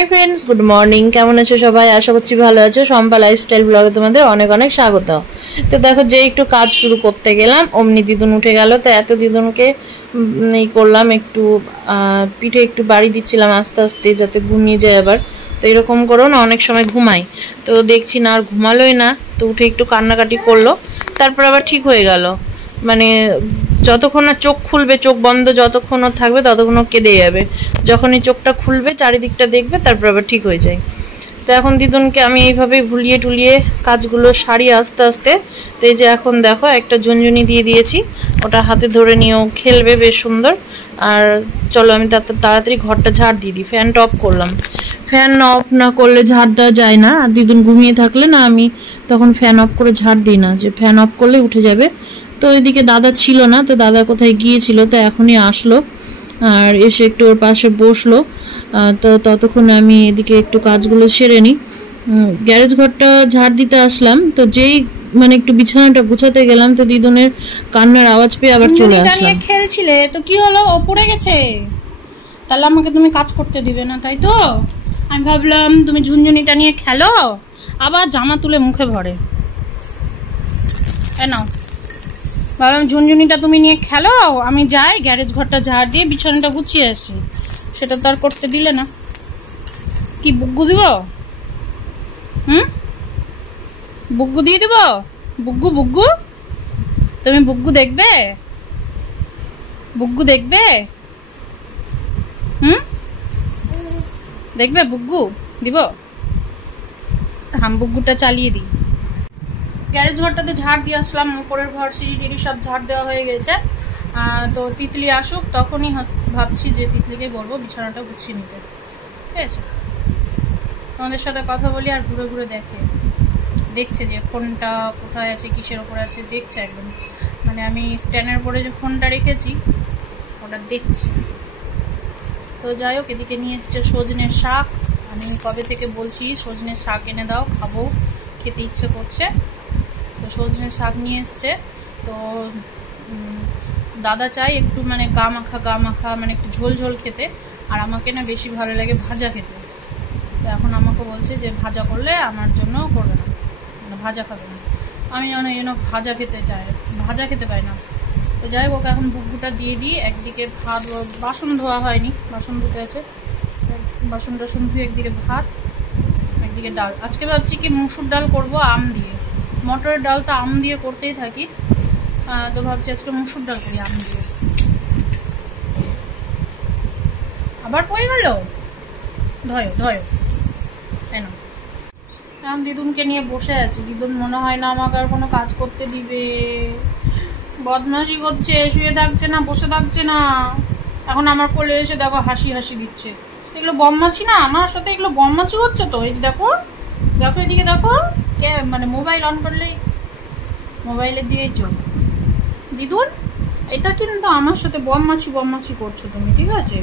Hi friends good morning केमन आछो सबाई आशा करछि भालो आछो शम्पा लाइफस्टाइल ब्लगे तोमादेर अनेक अनेक स्वागत। तो देखो जे एकटू काज शुरू करते गेलाम अमनि दिदुन उठे गेल। तो एत दिदुनके करलाम एकटू पिठे एकटू बाड़ी दिच्छिलाम आस्ते आस्ते जाते घुमिয়ে যায় আবার। तो एरकम करो ना अनेक समय घुमाई तो देखछि ना आर घुमालोई ना। तो उठे एकटू कान्नाकाटी करलो तारपर आबार ठीक हये गेल। মানে যতক্ষণ না চোখ খুলবে চোখ বন্ধ যতক্ষণ থাকবে ততক্ষণ কেঁদে যাবে, যখনই চোখটা খুলবে চারিদিকটা দেখবে তারপর আবার ঠিক হয়ে যায়। তো এখন দিদুনকে আমি এইভাবে ভুলিয়ে টুলিয়ে কাজগুলো সারি আস্তে আস্তে। তো এই যে এখন দেখো একটা ঝুনঝুনি দিয়ে দিয়েছি, ওটা হাতে ধরে নিয়েও খেলবে বেশ সুন্দর। আর চলো আমি তাড়াতাড়ি ঘরটা ঝাড় দিয়ে দিই। ফ্যানটা অফ করলাম, ফ্যান অফ না করলে ঝাড় দেওয়া যায় না। আর দিদুন ঘুমিয়ে থাকলে না আমি তখন ফ্যান অফ করে ঝাড় দিই না, যে ফ্যান অফ করলে উঠে যাবে। তো এদিকে দাদা ছিল না, তো দাদা কোথায় গিয়েছিল, তো এখনই আসলো আর এসে একটু ওর পাশে বসলো। তো ততক্ষণে আমি এদিকে একটু কাজগুলো সেরে নিই। গ্যারেজ ঘরটা ঝাড় দিতে আসলাম, তো যেই মানে একটু বিছানাটা গুছাতে গেলাম তো দিদুনের কান্নার আওয়াজ পেয়ে আবার চলে আসলাম। খেলছিলে তো কি হলো, ও পড়ে গেছে, তাহলে আমাকে তুমি কাজ করতে দিবে না তাই তো? আমি ভাবলাম তুমি ঝুনঝুনিটা নিয়ে খেলো, আবার জামা তুলে মুখে ভরে। নাও ভাবলাম ঝুনঝুনিটা তুমি নিয়ে খেলো, আমি যাই গ্যারেজ ঘরটা ঝাড় দিয়ে বিছানাটা গুছিয়ে আসি। সেটা তো আর করতে দিলে না। কি বুগ্গু দিব? বুগ্গু দিয়ে দিব? বুগ্গু বুগ্গু তুমি বুগ্গু দেখবে? বুগ্গু দেখবে? দেখবে বুগ্গু দিব? হাম বুগ্গুটা চালিয়ে দিই। গ্যারেজ ঘরটাতে ঝাড় দিয়ে আসলাম, উপরের ঘর সিঁড়ি টিড়ি সব ঝাড় দেওয়া হয়ে গেছে। তো তিতলি আসুক তখনই ভাবছি যে তিতলিকে বলবো বিছানাটা গুছিয়ে নিতে। ঠিক আছে, তোমাদের সাথে কথা বলি আর ঘুরে ঘুরে দেখছে যে ফোনটা কোথায় আছে, কিসের ওপরে আছে দেখছে একদম। মানে আমি স্ট্যান্ডের উপরে যে ফোনটা রেখেছি ওটা দেখছি। তো যাই হোক, এদিকে নিয়ে এসছে সজনের শাক। আমি কবে থেকে বলছি সজনের শাক এনে দাও, খাবো, খেতে ইচ্ছে করছে। তো সজনের শাক নিয়ে এসছে। তো দাদা চাই একটু মানে গা মাখা মানে একটু ঝোল ঝোল খেতে, আর আমাকে না বেশি ভালো লাগে ভাজা খেতে। তো এখন আমাকে বলছে যে ভাজা করলে আমার জন্য করবে না, মানে ভাজা খাবে না। আমি ভাজা খেতে চাই, ভাজা খেতে পাই না। তো যাই হোক, এখন বুকগুটা দিয়ে দিই। একদিকে ভাত, বাসন ধোয়া হয়নি, বাসন ধুতে আছে, বাসন টাসন ধুয়ে একদিকে ভাত একদিকে ডাল। আজকে ভাবছি কি মুসুর ডাল করবো আম দিয়ে, মটরের ডাল তো আম দিয়ে করতেই থাকি। তো ভাবছি আজকে মুসুর ডাল করি আম দিয়ে। আবার পড়ে গেল, ধয়ো ধয়ো। তাই না, এখন দিদুনকে নিয়ে বসে আছি। দিদুন মনে হয় না আমাকে আর কোনো কাজ করতে দিবে, বদমাশি করছে, শুয়ে থাকছে না, বসে থাকছে না। এখন আমার কোলে এসে দেখো হাসি হাসি দিচ্ছে। এগুলো বদমাশি না, আমার সাথে এগুলো বদমাশি হচ্ছে। তো এই দেখো দেখো এদিকে দেখো, মানে মোবাইল অন করলেই মোবাইলের দিকেই চোখ। দিদুন এটা কিন্তু আমার সাথে বদমাশি করছো তুমি, ঠিক আছে?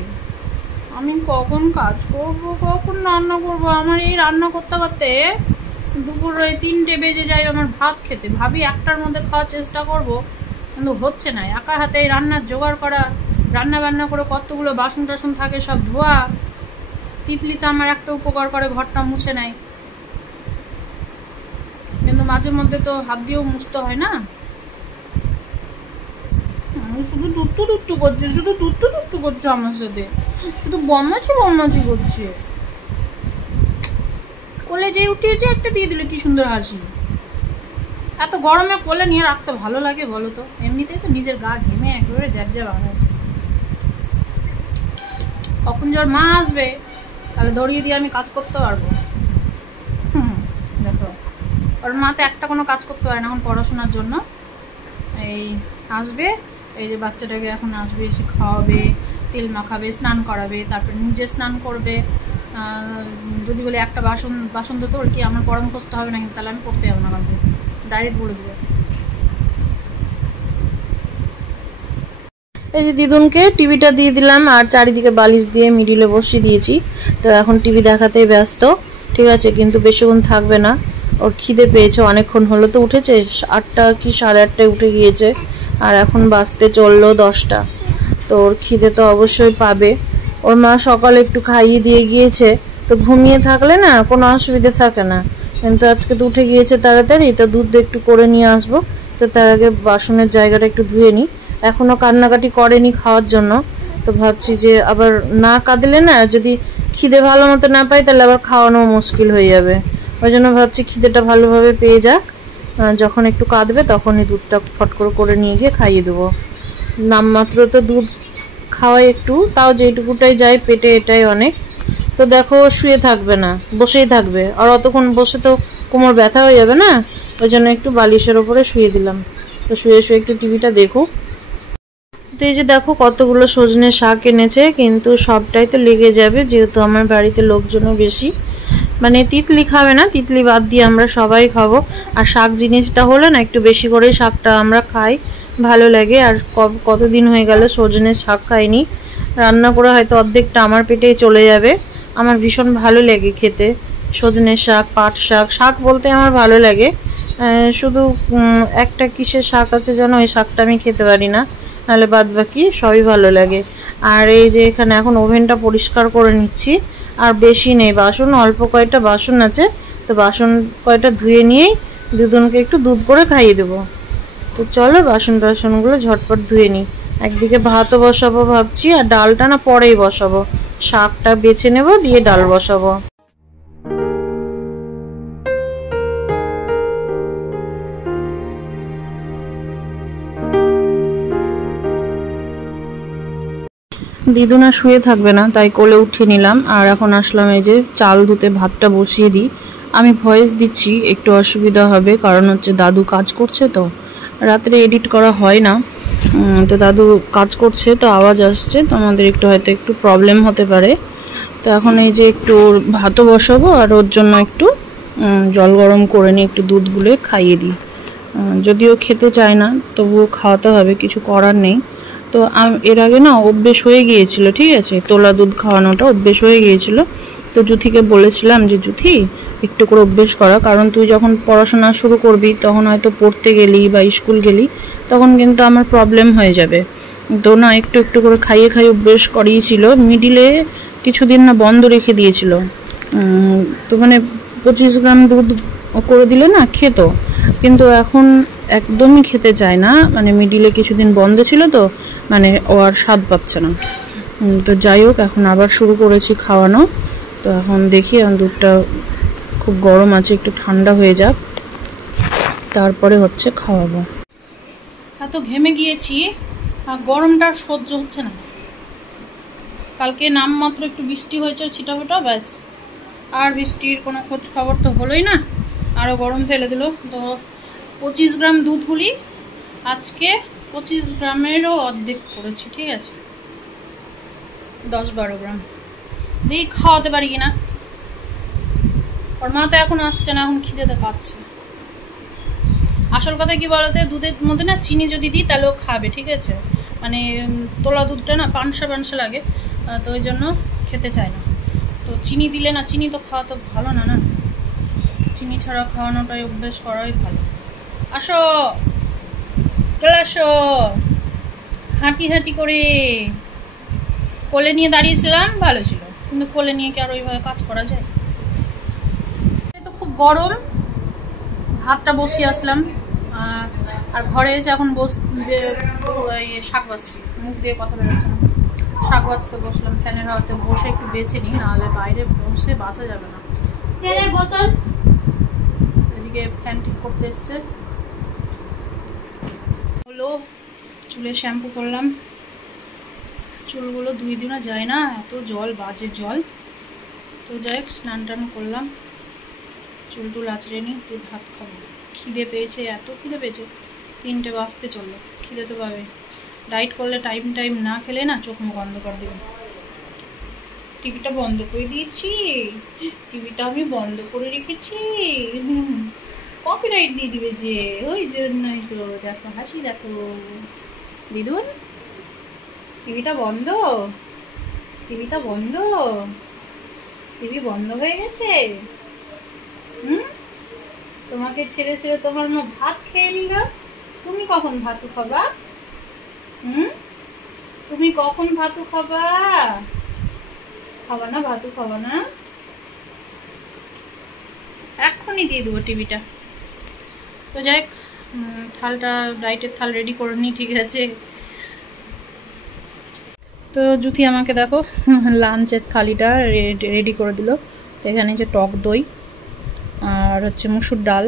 আমি কখন কাজ করব, কখন রান্না করব? আমার এই রান্না করতে করতে দুপুর 3টে বেজে যায় আমার ভাত খেতে। ভাবি 1টার মধ্যে খাওয়ার চেষ্টা করব, কিন্তু হচ্ছে না। একা হাতে এই রান্নার জোগাড় করা, রান্না বান্না করে কতগুলো বাসন টাসন থাকে সব ধোয়া। তিতলি তো আমার একটা উপকার করে, ঘরটা মুছে নেয়, কিন্তু মাঝে মধ্যে তো হাত দিয়েও মুছতে হয় না। আমি শুধু দুট্টু করছে, শুধু দুট্টু করছে আমার সাথে, শুধু বদমাশি করছে। কোলে যে উঠিয়েছে একটা দিয়ে দিলে কি সুন্দর হাসি। এত গরমে কোলে নিয়ে রাখতে ভালো লাগে বলো তো? এমনিতেই তো নিজের গা ঘেমে একেবারে জ্যাব আছে। কখন যার মা আসবে তাহলে দড়িয়ে দিয়ে আমি কাজ করতে পারবো। দেখো ওর মা তো একটা কোনো কাজ করতে পারে না এখন পড়াশোনার জন্য। এই আসবে, এই যে বাচ্চাটাকে এখন আসবে, এসে খাওয়াবে, তেল মাখাবে, স্নান করাবে, তারপরে নিজে স্নান করবে। যদি বলে একটা বাসন ধুতে, ওর কি আমার পড়া মুখস্থ হবে না, কিন্তু তাহলে আমি পড়তে যাবো না, কালকে ডাইরেক্ট বলে দেবো। এই যে দিদুনকে টিভিটা দিয়ে দিলাম আর চারিদিকে বালিশ দিয়ে মিডিলে বসিয়ে দিয়েছি। তো এখন টিভি দেখাতেই ব্যস্ত, ঠিক আছে? কিন্তু বেশিক্ষণ থাকবে না, ওর খিদে পেয়েছে, অনেকক্ষণ হলো তো উঠেছে, 8টা কি 8:30টায় উঠে গিয়েছে, আর এখন বাজতে চললো 10টা। তো ওর খিদে তো অবশ্যই পাবে। ওর মা সকালে একটু খাইয়ে দিয়ে গিয়েছে, তো ঘুমিয়ে থাকলে না কোনো অসুবিধা থাকে না। কিন্তু আজকে তো উঠে গিয়েছে তাড়াতাড়ি, তো দুধ একটু করে নিয়ে আসবো। তো তার আগে বাসনের জায়গাটা একটু ধুয়ে নিই। এখনও কান্নাকাটি করেনি খাওয়ার জন্য, তো ভাবছি যে আবার না কাঁদলে না, যদি খিদে ভালো মতো না পাই তাহলে আবার খাওয়ানো মুশকিল হয়ে যাবে। ওই জন্য ভাবছি খিদেটা ভালোভাবে পেয়ে যাক, যখন একটু কাঁদবে তখনই দুধটা ফট করে নিয়ে গিয়ে খাইয়ে দেবো। নামমাত্র তো দুধ খাওয়াই একটু, তাও যেটুকুটাই যায় পেটে এটাই অনেক। তো দেখো শুয়ে থাকবে না, বসেই থাকবে, আর অতক্ষণ বসে তো কোমর ব্যথা হয়ে যাবে না। ওই জন্য একটু বালিশের ওপরে শুয়ে দিলাম, তো শুয়ে শুয়ে একটু টিভিটা দেখুক। তো এই যে দেখো কতগুলো সজনে শাক এনেছে, কিন্তু সবটাই তো লেগে যাবে যেহেতু আমার বাড়িতে লোকজনও বেশি। মানে তিতলি খাবে না, তিতলি বাদ দিয়ে আমরা সবাই খাবো। আর শাক জিনিসটা হলে না একটু বেশি করে শাকটা আমরা খাই, ভালো লাগে। আর কতদিন হয়ে গেল সজনে শাক খাইনি, রান্না করে হয়তো অর্ধেকটা আমার পেটেই চলে যাবে। আমার ভীষণ ভালো লাগে খেতে সজনে শাক, পাট শাক। শাক বলতে আমার ভালো লাগে, শুধু একটা কিসের শাক আছে যেন, ওই শাকটা আমি খেতে পারি না, নাহলে বাদ বাকি সবই ভালো লাগে। আর এই যে এখানে এখন ওভেনটা পরিষ্কার করে নিচ্ছি। আর বেশি নেই বাসন, অল্প কয়টা বাসন আছে, তো বাসন কয়টা ধুয়ে নিয়েই দুজনকে একটু দুধ করে খাইয়ে দেবো। তো চলো বাসনগুলো ঝটপট ধুয়ে নিই। একদিকে ভাতও বসাবো ভাবছি, আর ডালটা না পরেই বসাবো, শাকটা বেছে নেব দিয়ে ডাল বসাবো। দিদুনা শুয়ে থাকবে না, তাই কোলে উঠিয়ে নিলাম। আর এখন আসলাম এই যে চাল ধুতে, ভাতটা বসিয়ে দিই। আমি ভয়েস দিচ্ছি, একটু অসুবিধা হবে, কারণ হচ্ছে দাদু কাজ করছে, তো রাত্রে এডিট করা হয় না। তো দাদু কাজ করছে, তো আওয়াজ আসছে, তো আমাদের হয়তো একটু প্রবলেম হতে পারে। তো এখন এই যে একটু ভাতও বসাবো, আর ওর জন্য একটু জল গরম করে নিয়ে একটু দুধ গুলে খাইয়ে দিই। যদিও খেতে চায় না, তবুও খাওয়াতে হবে, কিছু করার নেই। তো এর আগে না অভ্যেস হয়ে গিয়েছিল, ঠিক আছে, তোলা দুধ খাওয়ানোটা অভ্যেস হয়ে গিয়েছিল। তো জুথিকে বলেছিলাম যে জুথি একটু করে অভ্যেস করা, কারণ তুই যখন পড়াশোনা শুরু করবি তখন হয়তো পড়তে গেলি বা স্কুল গেলি, তখন কিন্তু আমার প্রবলেম হয়ে যাবে। তো না একটু একটু করে খাইয়ে অভ্যেস করিয়েছিল। মিডিলে কিছুদিন না বন্ধ রেখে দিয়েছিল, তো মানে 25 গ্রাম দুধ করে দিলে না খেত, কিন্তু এখন একদমই খেতে চায় না। মানে মিডিলে কিছুদিন বন্ধ ছিল, তো মানে ও আর স্বাদ পাচ্ছে না। তো যাই হোক, এখন আবার শুরু করেছি খাওয়ানো। তো এখন দেখি, এখন দুধটা খুব গরম আছে, একটু ঠান্ডা হয়ে যাক, তারপরে হচ্ছে খাওয়াবো। এত ঘেমে গিয়েছি, আর গরমটা সহ্য হচ্ছে না। কালকে নামমাত্র একটু বৃষ্টি হয়েছে ছিটাফোটা, ব্যাস। আর বৃষ্টির কোনো খোঁজ খবর তো হলোই না, আরও গরম ফেলে দিল। তো 25 গ্রাম দুধ গুলি আজকে 25 গ্রামেরও অর্ধেক করেছি, ঠিক আছে, 10-12 গ্রাম দিয়ে খাওয়াতে পারি কিনা। ওর মা তো এখন আসছে না, এখন খিদেতে পাচ্ছে। আসল কথা কি বলতে, দুধের মধ্যে না চিনি যদি দিই তাহলেও খাবে, ঠিক আছে। মানে তোলা দুধটা না পানসা লাগে, তো ওই জন্য খেতে চায় না। তো চিনি দিলে না, চিনি তো খাওয়া তো ভালো না, না চিনি ছাড়া খাওয়ানোটাই অভ্যেস করাই ভালো। আসো, চলে আসো, হাঁটি করে। কোলে নিয়ে দাঁড়িয়েছিলাম, ভালো ছিল, কিন্তু কোলে নিয়ে কি আর ওইভাবে কাজ করা যায়? তো খুব গরম, ভাতটা বসিয়ে আসলাম, আর ঘরে এসে এখন শাক বাজছি, মুখ দিয়ে কথা বেরোচ্ছে না। শাক বাজতে বসলাম, ফ্যানের হাওয়াতে বসে একটু বেছে নিই, নাহলে বাইরে বসে বাঁচা যাবে না। তেলের বোতল এদিকে ফ্যান ঠিক করতে এসছে। হলো চুলে শ্যাম্পু করলাম, চুলগুলো 2 দিনও যায় না, এত জল, বাজে জল। তো যাই হোক, স্নান টান করলাম, চুল টুল আঁচড়ে নিই, তুই ভাত খাবো। খিদে পেয়েছে, এত খিদে পেয়েছে, 3টে বাজতে চললো। খিদে তো পাবে, ডাইট করলে টাইম না খেলে না চোখ মুখ বন্ধ করে দেবে। টিভিটা বন্ধ করে দিয়েছি, টিভিটা আমি বন্ধ করে রেখেছি, কপিরাইট দিয়ে দিবে যে, ওই জন্যই তো। দেখো হাসি, দেখো দিদুন, টিভিটা বন্ধ, টিভি বন্ধ হয়ে গেছে। তোমাকে ছেড়ে তোমার মা ভাত খেয়ে নিল। তুমি কখন ভাতু খাবা? তুমি কখন ভাতু খাবা? খাবা না, ভাতু খাবা না? এখনই দিয়ে দেবো টিভিটা। তো যাই থালটা ডাইটের থাল রেডি করে নিই, ঠিক আছে। তো জুথি আমাকে দেখো লাঞ্চের থালিটা রেডি করে দিল। তো এখানে যে টক দই আর হচ্ছে মুসুর ডাল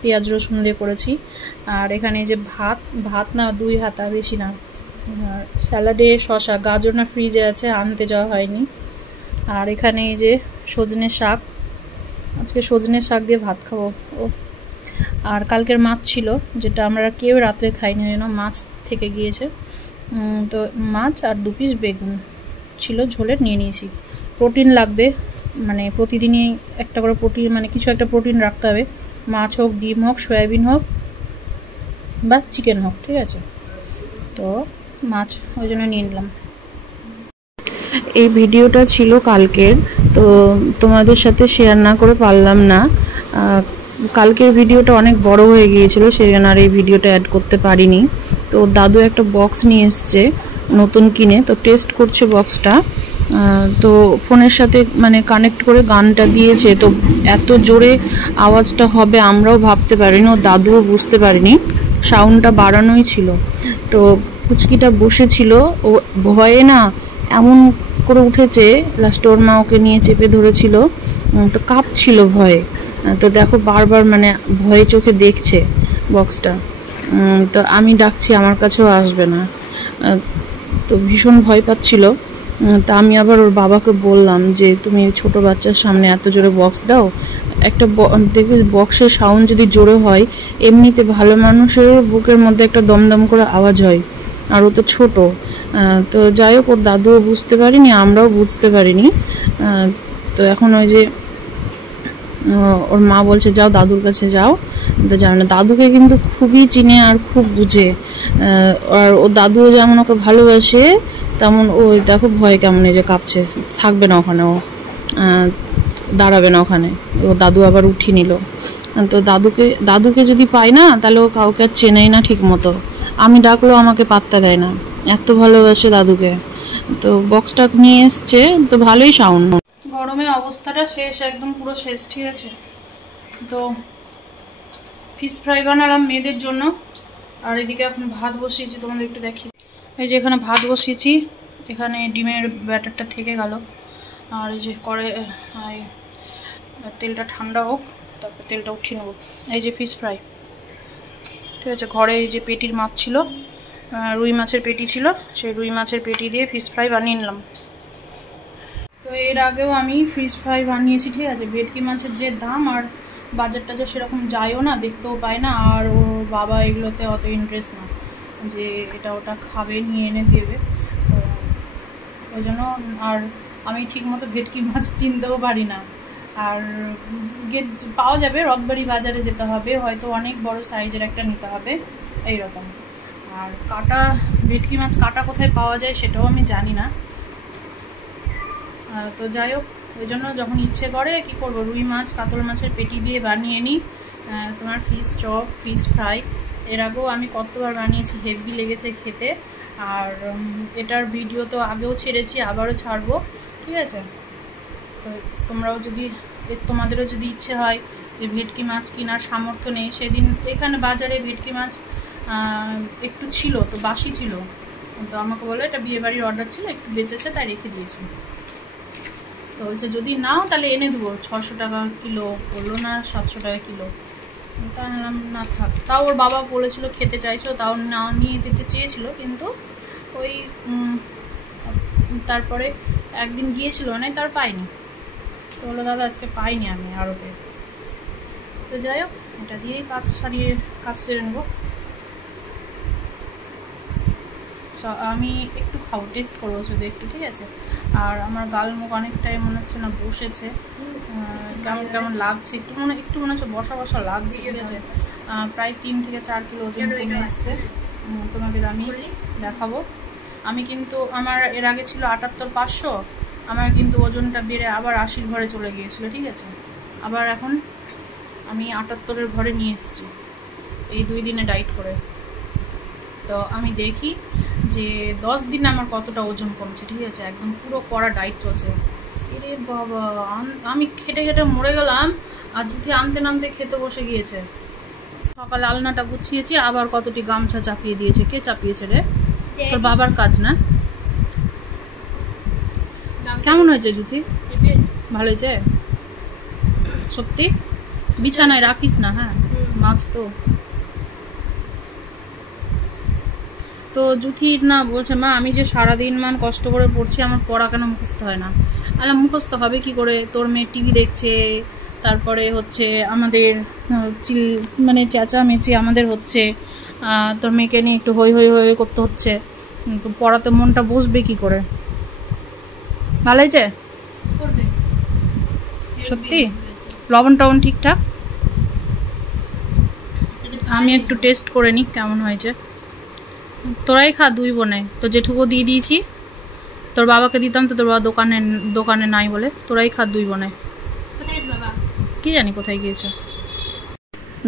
পেঁয়াজ রসুন দিয়ে করেছি, আর এখানে যে ভাত না 2 হাতা, বেশি না। আর স্যালাডে শসা, গাজর না ফ্রিজে আছে, আনতে যাওয়া হয়নি। আর এখানে এই যে সজনে শাক, আজকে সজনে শাক দিয়ে ভাত খাবো। ও আর কালকের মাছ ছিল, যেটা আমরা কেউ রাত্রে খাইনি, যেন মাছ থেকে গিয়েছে। তো মাছ আর 2 পিস বেগুন ছিল ঝোলের, নিয়ে নিয়েছি। প্রোটিন লাগবে, মানে প্রতিদিনই একটা করে প্রোটিন, মানে কিছু একটা প্রোটিন রাখতে হবে। মাছ হোক, ডিম হোক, সয়াবিন হোক বা চিকেন হোক, ঠিক আছে। তো মাছ ওই জন্য নিয়ে নিলাম। এই ভিডিওটা ছিল কালকের, তো তোমাদের সাথে শেয়ার না করে পারলাম না। কালকের ভিডিওটা অনেক বড় হয়ে গিয়েছিল, সেই জন্য আর এই ভিডিওটা অ্যাড করতে পারিনি। তো দাদু একটা বক্স নিয়ে এসছে নতুন কিনে, তো টেস্ট করছে বক্সটা। তো ফোনের সাথে মানে কানেক্ট করে গানটা দিয়েছে, তো এত জোরে আওয়াজটা হবে আমরাও ভাবতে পারিনি, ও দাদুও বুঝতে পারিনি, সাউন্ডটা বাড়ানোই ছিল। তো পুচকিটা বসেছিল, ও ভয়ে না এমন করে উঠেছে, লাস্টে ওর মা ওকে নিয়ে চেপে ধরেছিল, তো কাঁপছিল ভয়ে। তো দেখো বারবার মানে ভয়ে চোখে দেখছে বক্সটা। তো আমি ডাকছি, আমার কাছেও আসবে না, তো ভীষণ ভয় পাচ্ছিল। তা আমি আবার ওর বাবাকে বললাম যে তুমি ছোট বাচ্চার সামনে এত জোরে বক্স দাও, একটা দেখবে বক্সের সাউন্ড যদি জোরে হয়, এমনিতে ভালো মানুষের বুকের মধ্যে একটা দমদম করে আওয়াজ হয়, আর ও তো ছোট। তো যাই হোক, ওর দাদুও বুঝতে পারিনি, আমরাও বুঝতে পারিনি। তো এখন ওই যে ওর মা বলছে যাও দাদুর কাছে যাও, তো যাও না। দাদুকে কিন্তু খুবই চিনে আর খুব বুঝে, আর ও দাদুও যেমন ওকে ভালোবাসে তেমন ওই দেখো ভয় কেমন, এই যে কাঁপছে, থাকবে না ওখানে, ও দাঁড়াবে না ওখানে। ও দাদু আবার উঠিয়ে নিল। তো দাদুকে যদি পাই না, তাহলে ও কাউকে আর চেনেই না ঠিক মতো, আমি ডাকলেও আমাকে পাত্তা দেয় না, এত ভালোবাসে দাদুকে। তো বক্সটা নিয়ে এসছে, তো ভালোই সাউন্ড। গরমে অবস্থাটা শেষ, একদম পুরো শেষ, ঠিক আছে। তো ফিশ ফ্রাই বানালাম মেয়েদের জন্য, আর এদিকে এখন ভাত বসিয়েছি, তোমাদের একটু দেখি। এই যে এখানে ভাত বসিয়েছি, এখানে ডিমের ব্যাটারটা থেকে গেল, আর এই যে তেলটা ঠান্ডা হোক, তারপর তেলটা উঠিয়ে নেবো। এই যে ফিশ ফ্রাই, ঠিক আছে। ঘরে এই যে পেটির মাছ ছিল, রুই মাছের পেটি ছিল, সেই রুই মাছের পেটি দিয়ে ফিশ ফ্রাই বানিয়ে নিলাম। তো এর আগেও আমি ফিশ ফ্রাই বানিয়েছি, ঠিক আছে। ভেটকি মাছের যে দাম, আর বাজার টাজার সেরকম যায়ও না, দেখতেও পায় না, আর ওর বাবা এগুলোতে অত ইন্টারেস্ট না যে এটা ওটা খাবে, নিয়ে এনে দেবে। তো ওই জন্য আর আমি ঠিকমতো ভেটকি মাছ চিনতেও পারি না। আর পাওয়া যাবে, রথবাড়ি বাজারে যেতে হবে, হয়তো অনেক বড় সাইজের একটা নিতে হবে, এইরকম। আর কাটা ভেটকি মাছ কাটা কোথায় পাওয়া যায় সেটাও আমি জানি না। তো যাই হোক, ওই জন্য যখন ইচ্ছে করে কি করবো, রুই মাছ কাতল মাছের পেটি দিয়ে বানিয়ে নিই তোমার ফিশ চপ, ফিশ ফ্রাই। এর আগেও আমি কতবার বানিয়েছি, হেভি লেগেছে খেতে। আর এটার ভিডিও তো আগেও ছেড়েছি, আবারও ছাড়বো, ঠিক আছে। তো তোমাদেরও যদি ইচ্ছে হয় যে ভেটকি মাছ কেনার সামর্থ্য নেই, সেদিন এখানে বাজারে ভেটকি মাছ একটু ছিল, তো বাসি ছিল, তো আমাকে বলে এটা বিয়েবাড়ির অর্ডার ছিল, একটু বেঁচেছে তাই রেখে দিয়েছি। তো বলছে যদি নাও তাহলে এনে দেবো, 600 টাকা কিলো বললো, না 700 টাকা কিলো। তাই না থাক, তাও ওর বাবা বলেছিল খেতে চাইছো, তাও না নিয়ে দিতে চেয়েছিল, কিন্তু ওই তারপরে একদিন গিয়েছিল না, তার পাইনি, তো বললো দাদা আজকে পাইনি আমি আড়তে। তো যাই হোক, এটা দিয়েই কাজ সেরে নেবো। আমি একটু খাবো, টেস্ট করবো শুধু একটু, ঠিক আছে। আর আমার গাল মুখ অনেকটাই মনে হচ্ছে না বসেছে, কেমন কেমন লাগছে, একটু মনে হচ্ছে বসা বসা লাগছে, ঠিক আছে। প্রায় 3 থেকে 4 কিলো ওজন কমে এসছে, তোমাদের আমি দেখাবো। আমি কিন্তু আমার এর আগে ছিল 78-500, আমার কিন্তু ওজনটা বেড়ে আবার 80-র ঘরে চলে গিয়েছিল, ঠিক আছে। আবার এখন আমি 78-এর ঘরে নিয়ে এসেছি এই 2 দিনে ডাইট করে। তো আমি দেখি যে 10 দিনে আমার কতটা ওজন কমছে, ঠিক আছে। একদম পুরো কড়া ডাইট চলছে। এরে বাবা, আমি খেটে খেটে মরে গেলাম, আর জুথি আনতে নামতে খেতে বসে গিয়েছে। সকালে আলনাটা গুছিয়েছি, আবার কতটি গামছা চাপিয়ে দিয়েছে। কে চাপিয়েছে রে? তোর বাবার কাজ না? কেমন হয়েছে জুথি? ভালো হয়েছে সত্যি? বিছানায় রাখিস না, হ্যাঁ মাছ তো। তো জুথির না বলছে, মা আমি যে সারাদিন কষ্ট করে পড়ছি, আমার পড়া কেন মুখস্থ হয় না? আলা মুখস্থ হবে কি করে? তোর মেয়ে টিভি দেখছে, তারপরে হচ্ছে আমাদের চেঁচামেচি আমাদের হচ্ছে, তোর মেয়েকে নিয়ে একটু হই হই হই করতে হচ্ছে, পড়াতে মনটা বসবে কি করে? ভালো হয়েছে সত্যি? লবণ টবণ ঠিকঠাক? আমি একটু টেস্ট করে নিই কেমন হয়েছে। তোরাই খা দুই বোনে, তো যেটুকু দিয়ে দিয়েছি। তোর বাবাকে দিতাম তো তোর বাবা দোকানে নাই বলে। তোরাই খা দুই বোনে। কি জানি কোথায় গিয়েছে।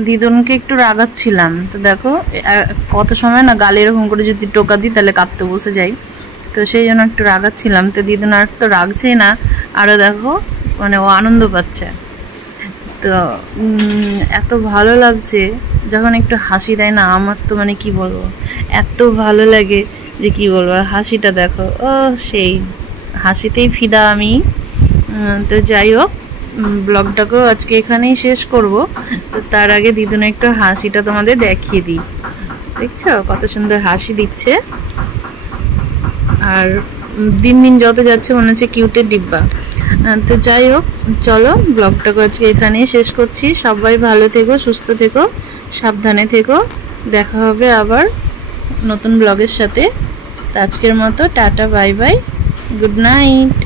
দিদুনকে একটু রাগাচ্ছিলাম, তো দেখো কত সময় না গালে এরকম করে যদি টোকা দিই তাহলে কাঁদতে বসে যাই, তো সেই জন্য একটু রাগাচ্ছিলাম। তো দিদুন আর তো রাগছেই না, আরও দেখো ও আনন্দ পাচ্ছে। তো এত ভালো লাগছে যখন একটু হাসি দেয় না, আমার তো কি বলবো, এত ভালো লাগে যে কি বলবো। হাসিটা দেখো, ও সেই হাসিতেই ফিদা আমি। তো যাই হোক, ব্লগটাকেও আজকে এখানেই শেষ করব। তো তার আগে দিদুন একটু হাসিটা তোমাদের দেখিয়ে দিই। দেখছো কত সুন্দর হাসি দিচ্ছে, আর দিন দিন যত যাচ্ছে মনে হচ্ছে কিউটের ডিব্বা। তো যাই হোক, চলো ব্লগটাকে আজকে এখানেই শেষ করছি। সবাই ভালো থেকো, সুস্থ থেকো, সাবধানে থেকো। দেখা হবে আবার নতুন ব্লগের সাথে। তো আজকের মতো tata, bye bye, good night.